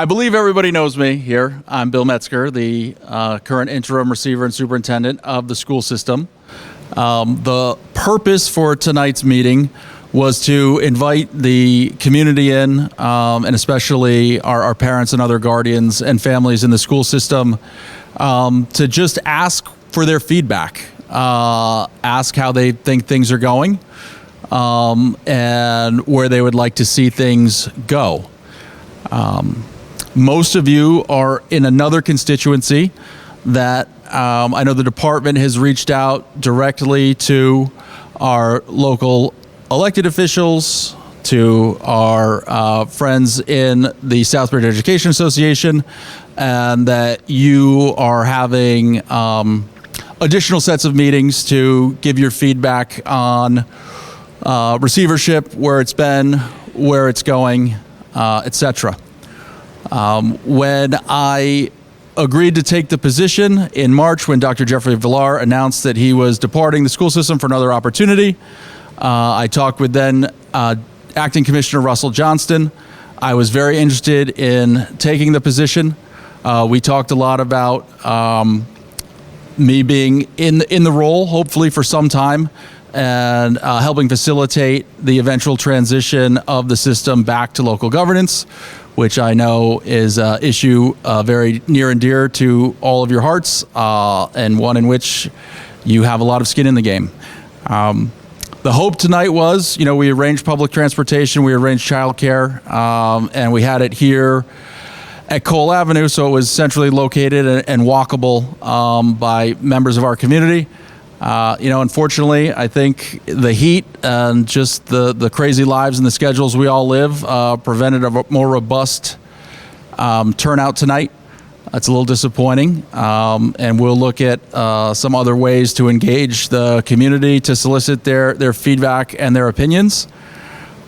I believe everybody knows me here. I'm Bill Metzger, the current interim receiver and superintendent of the school system. The purpose for tonight's meeting was to invite the community in, and especially our parents and other guardians and families in the school system, to just ask for their feedback, ask how they think things are going, and where they would like to see things go. Most of you are in another constituency that I know the department has reached out directly to our local elected officials, to our friends in the Southbridge Education Association, and that you are having additional sets of meetings to give your feedback on receivership, where it's been, where it's going, etc. When I agreed to take the position in March, when Dr. Jeffrey Villar announced that he was departing the school system for another opportunity, I talked with then Acting Commissioner Russell Johnston. I was very interested in taking the position. We talked a lot about me being in the role, hopefully for some time, and helping facilitate the eventual transition of the system back to local governance, which I know is an issue very near and dear to all of your hearts, and one in which you have a lot of skin in the game. The hope tonight was, we arranged public transportation, we arranged childcare, and we had it here at Cole Avenue, so it was centrally located and walkable by members of our community. Unfortunately, I think the heat and just the crazy lives and the schedules we all live prevented a more robust turnout tonight. It's a little disappointing, and we'll look at some other ways to engage the community to solicit their feedback and their opinions.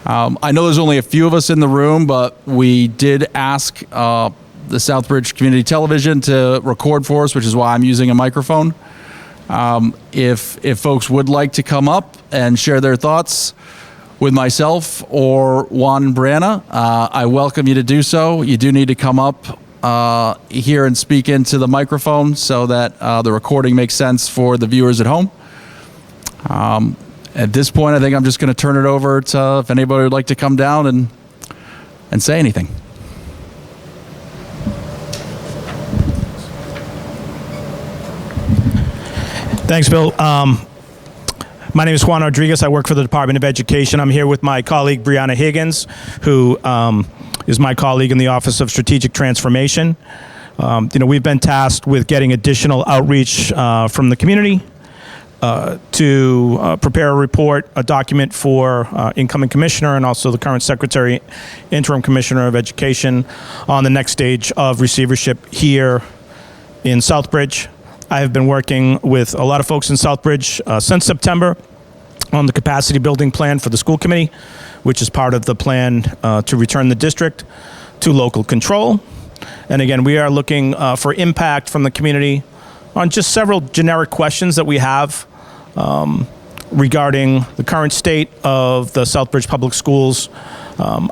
I know there's only a few of us in the room, but we did ask the Southbridge Community Television to record for us, which is why I'm using a microphone. If folks would like to come up and share their thoughts with myself or Juan and Brianna, I welcome you to do so. You do need to come up here and speak into the microphone so that the recording makes sense for the viewers at home. At this point, I think I'm just going to turn it over to if anybody would like to come down and say anything. Thanks, Bill. My name is Juan Rodriguez. I work for the Department of Education. I'm here with my colleague, Brianna Higgins, who is my colleague in the Office of Strategic Transformation. We've been tasked with getting additional outreach from the community to prepare a report, a document for incoming commissioner and also the current secretary, interim commissioner of education on the next stage of receivership here in Southbridge. I have been working with a lot of folks in Southbridge since September on the capacity building plan for the school committee, which is part of the plan to return the district to local control. And again, we are looking for impact from the community on just several generic questions that we have regarding the current state of the Southbridge Public Schools,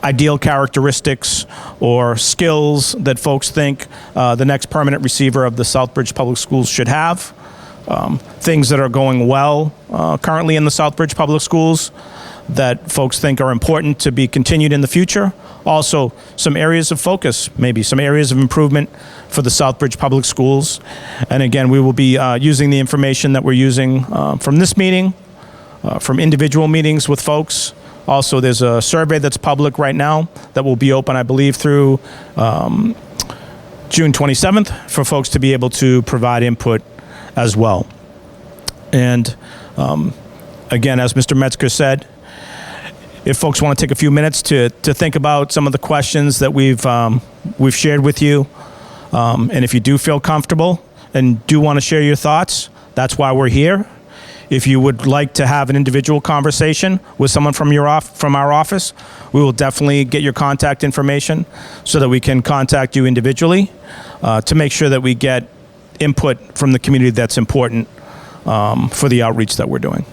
ideal characteristics or skills that folks think the next permanent receiver of the Southbridge Public Schools should have, things that are going well currently in the Southbridge Public Schools that folks think are important to be continued in the future. Also, some areas of focus, maybe some areas of improvement for the Southbridge Public Schools. And again, we will be using the information that we're using from this meeting, from individual meetings with folks. Also, there's a survey that's public right now that will be open, I believe, through June 27th for folks to be able to provide input as well. And again, as Mr. Metzger said, if folks want to take a few minutes to think about some of the questions that we've shared with you, and if you do feel comfortable and do want to share your thoughts, that's why we're here. If you would like to have an individual conversation with someone from our office, we will definitely get your contact information so that we can contact you individually to make sure that we get input from the community that's important for the outreach that we're doing.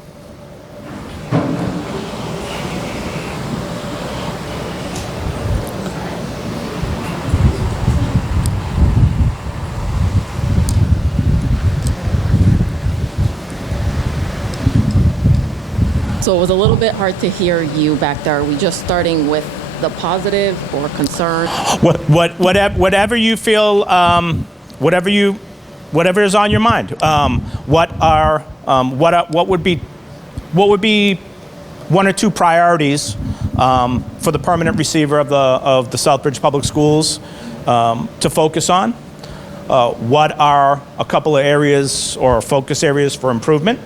So it was a little bit hard to hear you back there. Are we just starting with the positive or concern? Whatever you feel, whatever is on your mind. What would be one or two priorities for the permanent receiver of the Southbridge Public Schools to focus on? What are a couple of areas or focus areas for improvement?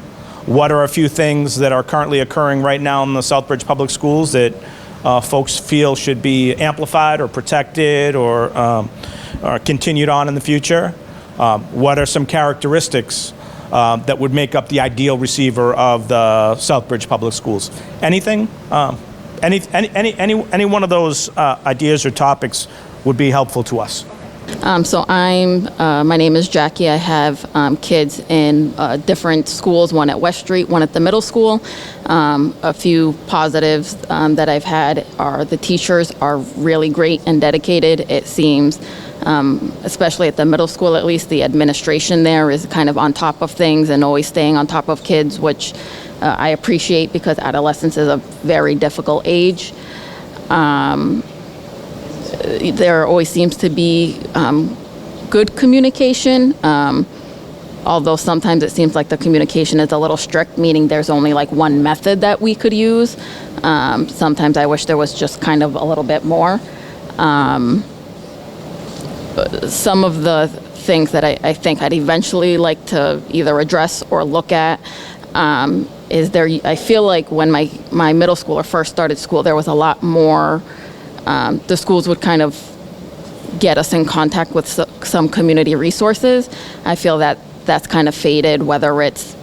What are a few things that are currently occurring right now in the Southbridge Public Schools that folks feel should be amplified or protected or continued on in the future? What are some characteristics that would make up the ideal receiver of the Southbridge Public Schools? Anything? Any one of those ideas or topics would be helpful to us. So my name is Jackie. I have kids in different schools, one at West Street, one at the middle school. A few positives that I've had are the teachers are really great and dedicated. It seems, especially at the middle school at least, the administration there is kind of on top of things and always staying on top of kids, which I appreciate because adolescence is a very difficult age. There always seems to be good communication, although sometimes it seems like the communication is a little strict, meaning there's only like one method that we could use. Sometimes I wish there was just kind of a little bit more. Some of the things that I think I'd eventually like to either address or look at is there. I feel like when my middle schooler first started school, there was a lot more. The schools would kind of get us in contact with some community resources. I feel that that's kind of faded, whether it's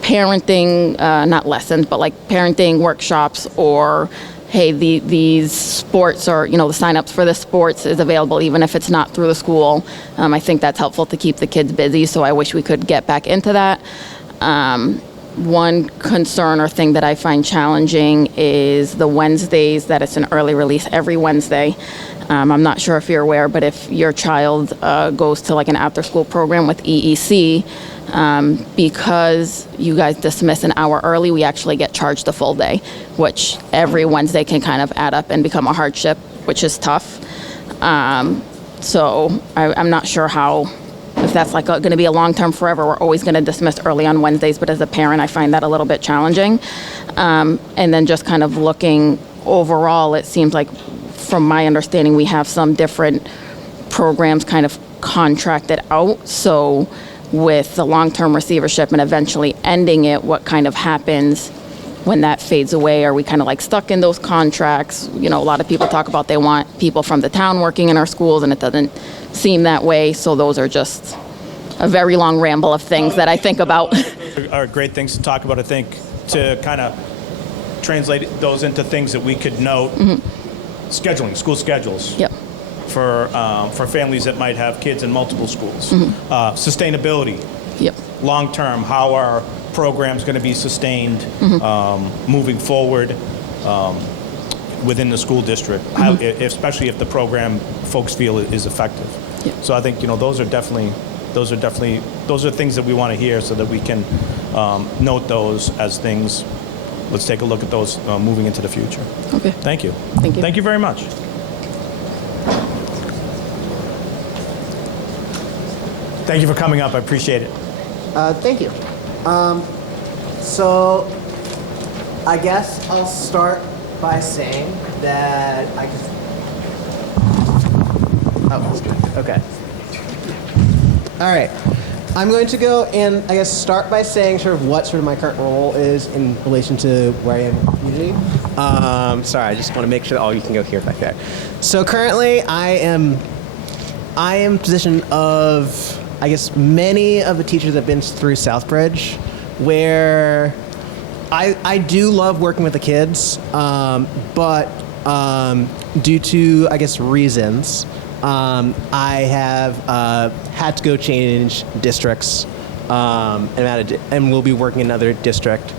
parenting, not lessons, but like parenting workshops or, hey, these sports or, the signups for the sports is available even if it's not through the school. I think that's helpful to keep the kids busy, so I wish we could get back into that. One concern or thing that I find challenging is the Wednesdays, that it's an early release every Wednesday. I'm not sure if you're aware, but if your child goes to like an after-school program with EEC, because you guys dismiss an hour early, we actually get charged a full day, which every Wednesday can kind of add up and become a hardship, which is tough. So I'm not sure if that's like going to be a long-term forever. We're always going to dismiss early on Wednesdays, but as a parent, I find that a little bit challenging. And then just kind of looking overall, it seems like, from my understanding, we have some different programs kind of contracted out. So with the long-term receivership and eventually ending it, what kind of happens when that fades away? Are we kind of like stuck in those contracts? A lot of people talk about they want people from the town working in our schools, and it doesn't seem that way. So those are just a very long ramble of things that I think about. Are great things to talk about, I think, to kind of translate those into things that we could note. Scheduling, school schedules. Yep. For families that might have kids in multiple schools. Sustainability. Yep. Long term, how are programs going to be sustained moving forward within the school district, especially if the program folks feel is effective. Yep. So I think those are things that we want to hear, so that we can note those as things. Let's take a look at those moving into the future. Okay. Thank you. Thank you. Thank you very much. Thank you for coming up. I appreciate it. Thank you. So I guess I'll start by saying that okay. All right. I'm going to go and I guess start by saying sort of what my current role is in relation to where I am in the community. Sorry, I just want to make sure that all you can go here back there. So currently I am in position of, I guess, many of the teachers that have been through Southbridge, where I do love working with the kids, but due to, I guess, reasons, I have had to go change districts, and will be working in another district.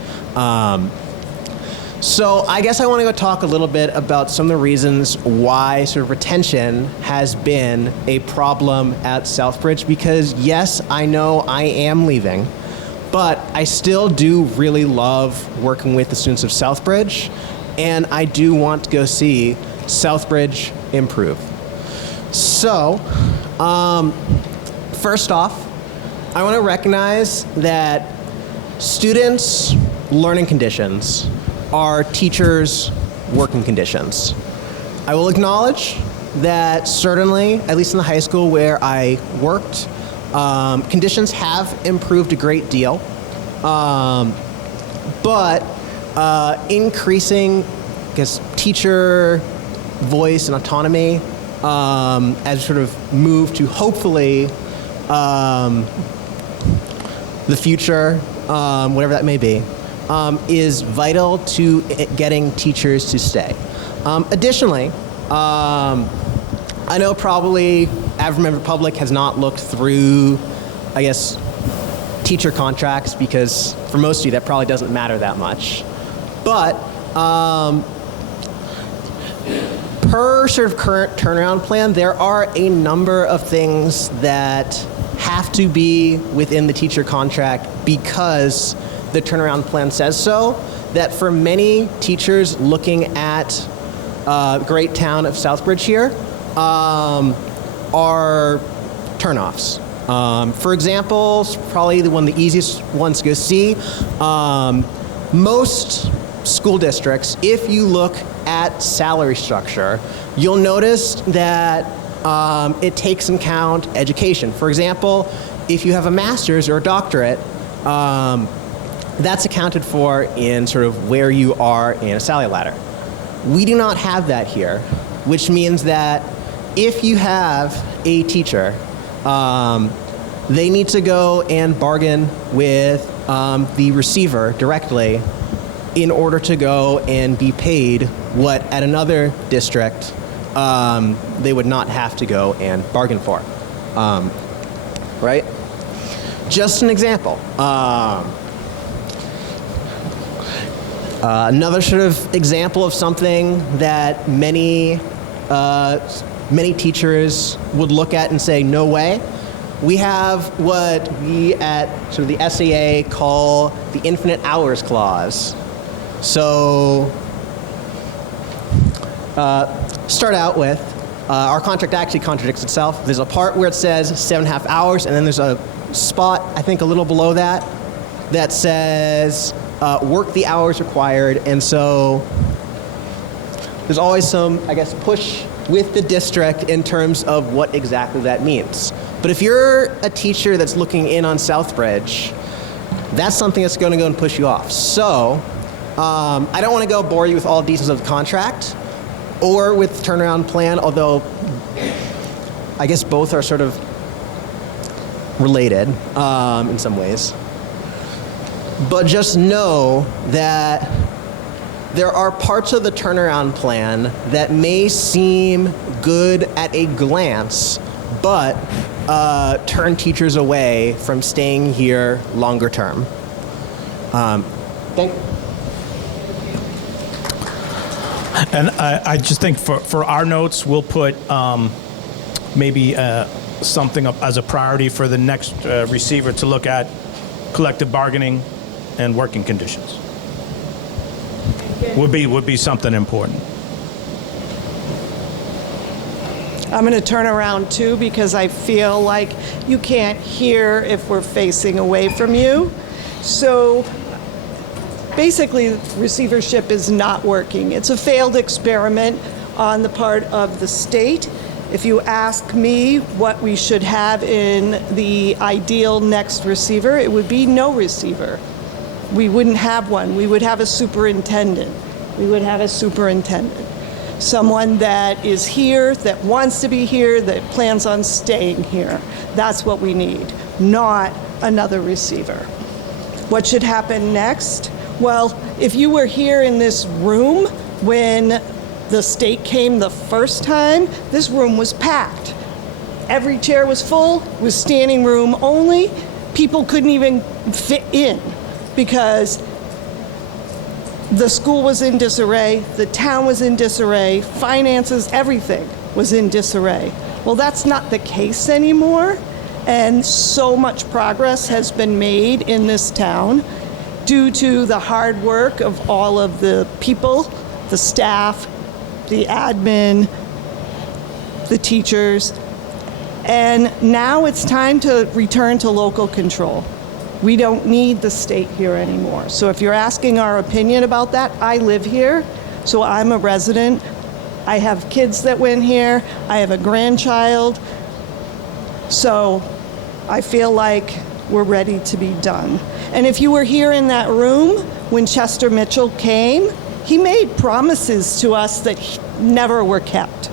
So I guess I want to go talk a little bit about some of the reasons why sort of retention has been a problem at Southbridge, because yes, I know I am leaving, but I still do really love working with the students of Southbridge, and I do want to go see Southbridge improve. So, first off, I want to recognize that students' learning conditions are teachers' working conditions. I will acknowledge that certainly, at least in the high school where I worked, conditions have improved a great deal, but increasing, I guess, teacher voice and autonomy as sort of move to hopefully the future, whatever that may be, is vital to getting teachers to stay. Additionally, I know probably average member public has not looked through, I guess, teacher contracts, because for most of you that probably doesn't matter that much. But per sort of current turnaround plan, there are a number of things that have to be within the teacher contract because the turnaround plan says so, that for many teachers looking at great town of Southbridge here are turnoffs. For example, probably one of the easiest ones to go see, most school districts, if you look at salary structure, you'll notice that it takes into account education. For example, if you have a master's or a doctorate, that's accounted for in sort of where you are in a salary ladder. We do not have that here, which means that if you have a teacher, they need to go and bargain with the receiver directly in order to go and be paid what at another district they would not have to go and bargain for, right? Just an example. Another sort of example of something that many teachers would look at and say, no way. We have what we at sort of the SAA call the infinite hours clause. So start out with, our contract actually contradicts itself. There's a part where it says 7.5 hours, and then there's a spot, I think a little below that, that says work the hours required. And so there's always some, I guess, push with the district in terms of what exactly that means. But if you're a teacher that's looking in on Southbridge, that's something that's going to go and push you off. So I don't want to go bore you with all details of the contract or with the turnaround plan, although I guess both are sort of related in some ways. But just know that there are parts of the turnaround plan that may seem good at a glance, but turn teachers away from staying here longer term. Thank you. And I just think for our notes, we'll put maybe something up as a priority for the next receiver to look at collective bargaining and working conditions. Would be something important. I'm going to turn around too, because I feel like you can't hear if we're facing away from you. So basically, receivership is not working. It's a failed experiment on the part of the state. If you ask me what we should have in the ideal next receiver, it would be no receiver. We wouldn't have one. We would have a superintendent. Someone that is here, that wants to be here, that plans on staying here. That's what we need, not another receiver. What should happen next? Well, if you were here in this room when the state came the first time, this room was packed. Every chair was full, it was standing room only. People couldn't even fit in because the school was in disarray, the town was in disarray, finances, everything was in disarray. Well, that's not the case anymore. And so much progress has been made in this town due to the hard work of all of the people, the staff, the admin, the teachers. And now it's time to return to local control. We don't need the state here anymore. So if you're asking our opinion about that, I live here, so I'm a resident. I have kids that went here. I have a grandchild. So I feel like we're ready to be done. And if you were here in that room when Chester Mitchell came, he made promises to us that never were kept.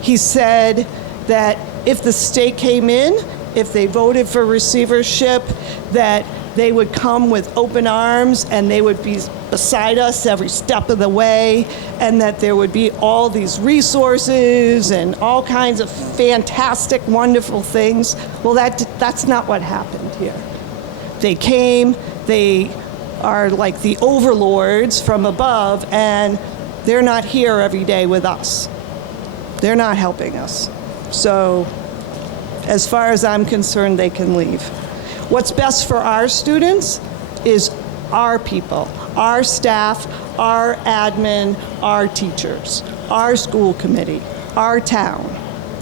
He said that if the state came in, if they voted for receivership, that they would come with open arms and they would be beside us every step of the way, and that there would be all these resources and all kinds of fantastic, wonderful things. Well, that's not what happened here. They came, they are like the overlords from above, and they're not here every day with us. They're not helping us. So, as far as I'm concerned, they can leave. What's best for our students is our people, our staff, our admin, our teachers, our school committee, our town.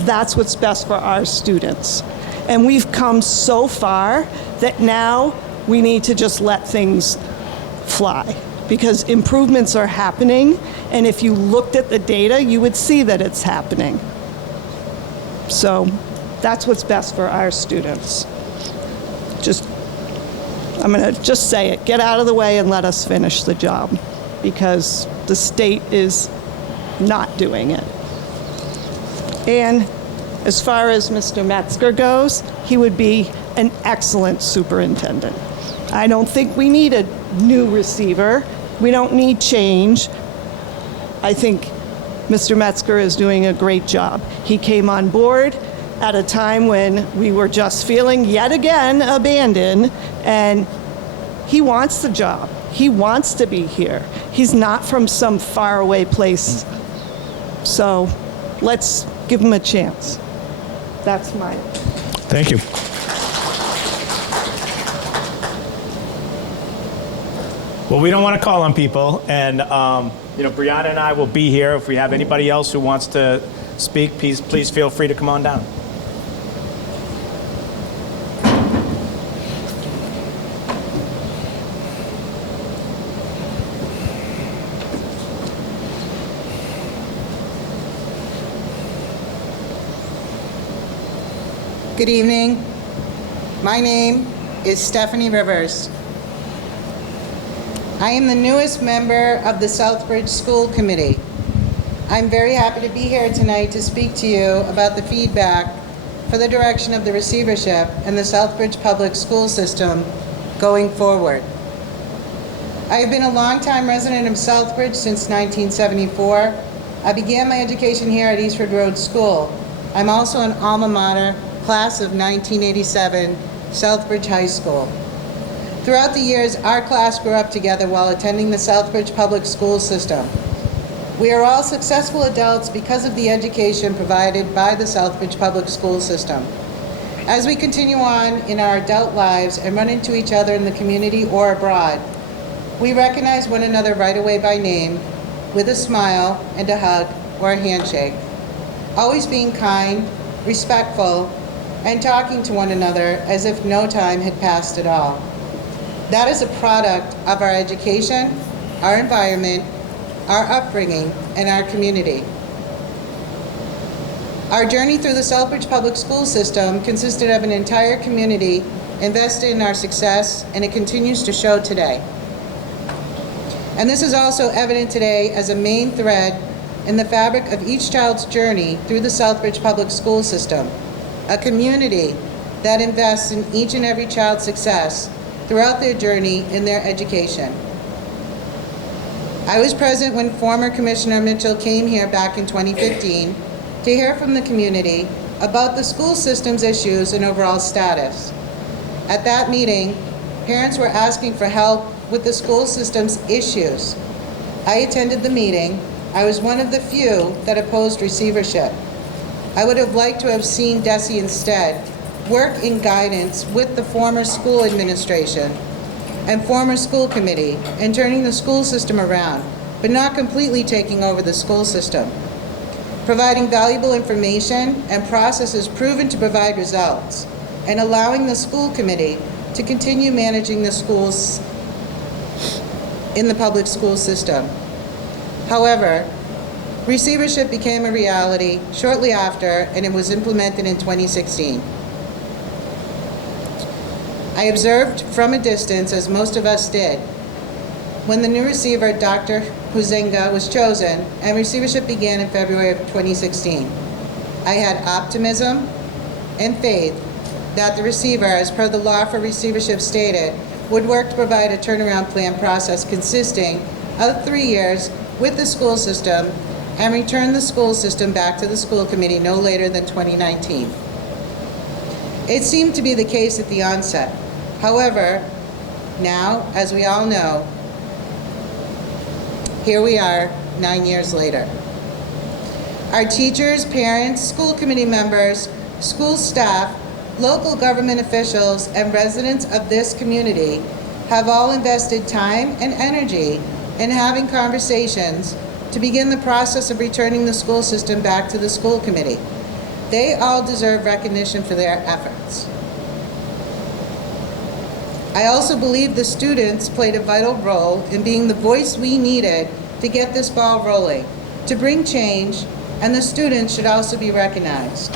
That's what's best for our students. And we've come so far that now we need to just let things fly, because improvements are happening, and if you looked at the data, you would see that it's happening. So that's what's best for our students. I'm going to just say it, get out of the way and let us finish the job, because the state is not doing it. And as far as Mr. Metzger goes, he would be an excellent superintendent. I don't think we need a new receiver. We don't need change. I think Mr. Metzger is doing a great job. He came on board at a time when we were just feeling yet again abandoned, and he wants the job. He wants to be here. He's not from some faraway place. So let's give him a chance. That's mine. Thank you. Well, we don't want to call on people, and Brianna and I will be here. If we have anybody else who wants to speak, please feel free to come on down. Good evening. My name is Stephanie Rivers. I am the newest member of the Southbridge School Committee. I'm very happy to be here tonight to speak to you about the feedback for the direction of the receivership and the Southbridge Public School System going forward. I have been a longtime resident of Southbridge since 1974. I began my education here at Eastford Road School. I'm also an alma mater, class of 1987, Southbridge High School. Throughout the years, our class grew up together while attending the Southbridge Public School System. We are all successful adults because of the education provided by the Southbridge Public School System. As we continue on in our adult lives and run into each other in the community or abroad, we recognize one another right away by name, with a smile and a hug or a handshake, always being kind, respectful, and talking to one another as if no time had passed at all. That is a product of our education, our environment, our upbringing, and our community. Our journey through the Southbridge Public School System consisted of an entire community invested in our success, and it continues to show today. And this is also evident today as a main thread in the fabric of each child's journey through the Southbridge Public School System, a community that invests in each and every child's success throughout their journey in their education. I was present when former Commissioner Mitchell came here back in 2015 to hear from the community about the school system's issues and overall status. At that meeting, parents were asking for help with the school system's issues. I attended the meeting. I was one of the few that opposed receivership. I would have liked to have seen DESE instead, work in guidance with the former school administration and former school committee in turning the school system around, but not completely taking over the school system. Providing valuable information and processes proven to provide results, and allowing the school committee to continue managing the schools in the public school system. However, receivership became a reality shortly after, and it was implemented in 2016. I observed from a distance, as most of us did, when the new receiver, Dr. Huizenga, was chosen and receivership began in February of 2016. I had optimism and faith that the receiver, as per the law for receivership stated, would work to provide a turnaround plan process consisting of 3 years with the school system and return the school system back to the school committee no later than 2019. It seemed to be the case at the onset. However, now, as we all know, here we are 9 years later. Our teachers, parents, school committee members, school staff, local government officials, and residents of this community have all invested time and energy in having conversations to begin the process of returning the school system back to the school committee. They all deserve recognition for their efforts. I also believe the students played a vital role in being the voice we needed to get this ball rolling, to bring change, and the students should also be recognized.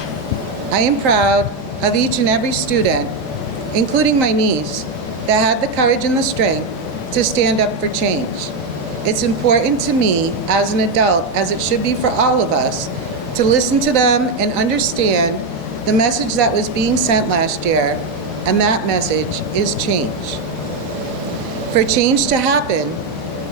I am proud of each and every student, including my niece, that had the courage and the strength to stand up for change. It's important to me as an adult, as it should be for all of us, to listen to them and understand the message that was being sent last year, and that message is change. For change to happen,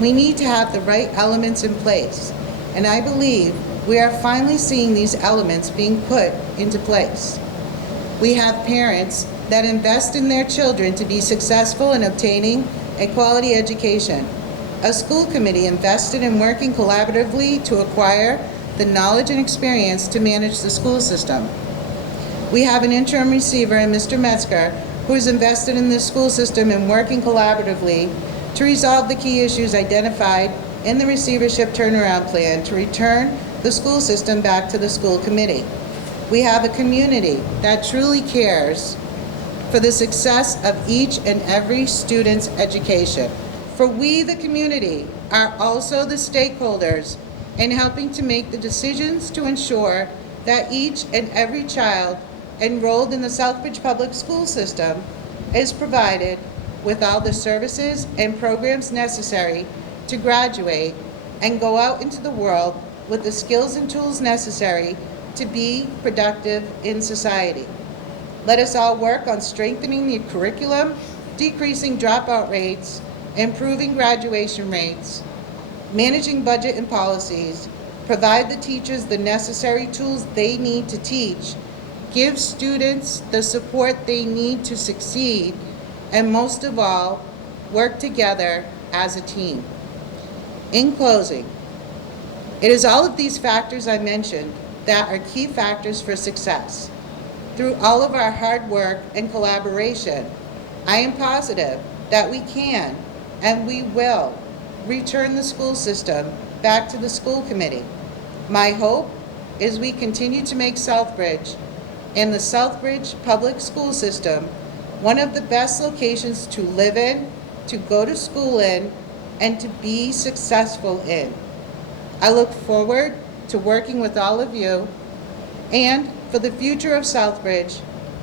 we need to have the right elements in place, and I believe we are finally seeing these elements being put into place. We have parents that invest in their children to be successful in obtaining a quality education. A school committee invested in working collaboratively to acquire the knowledge and experience to manage the school system. We have an interim receiver in Mr. Metzger who is invested in the school system and working collaboratively to resolve the key issues identified in the receivership turnaround plan to return the school system back to the school committee. We have a community that truly cares for the success of each and every student's education. For we, the community, are also the stakeholders in helping to make the decisions to ensure that each and every child enrolled in the Southbridge Public School System is provided with all the services and programs necessary to graduate and go out into the world with the skills and tools necessary to be productive in society. Let us all work on strengthening the curriculum, decreasing dropout rates, improving graduation rates, managing budget and policies, provide the teachers the necessary tools they need to teach, give students the support they need to succeed, and most of all, work together as a team. In closing, it is all of these factors I mentioned that are key factors for success. Through all of our hard work and collaboration, I am positive that we can and we will return the school system back to the school committee. My hope is we continue to make Southbridge and the Southbridge Public School System one of the best locations to live in, to go to school in, and to be successful in. I look forward to working with all of you and for the future of Southbridge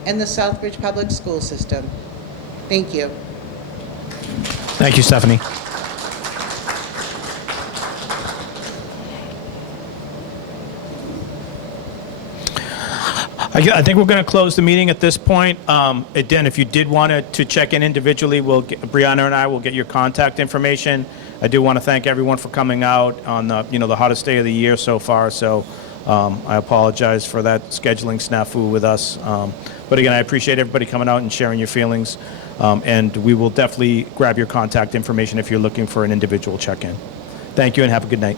and the Southbridge Public School System. Thank you. Thank you, Stephanie. I think we're going to close the meeting at this point. Again, if you did want to check in individually, Brianna and I will get your contact information. I do want to thank everyone for coming out on the hottest day of the year so far. So I apologize for that scheduling snafu with us. But again, I appreciate everybody coming out and sharing your feelings. And we will definitely grab your contact information if you're looking for an individual check-in. Thank you and have a good night.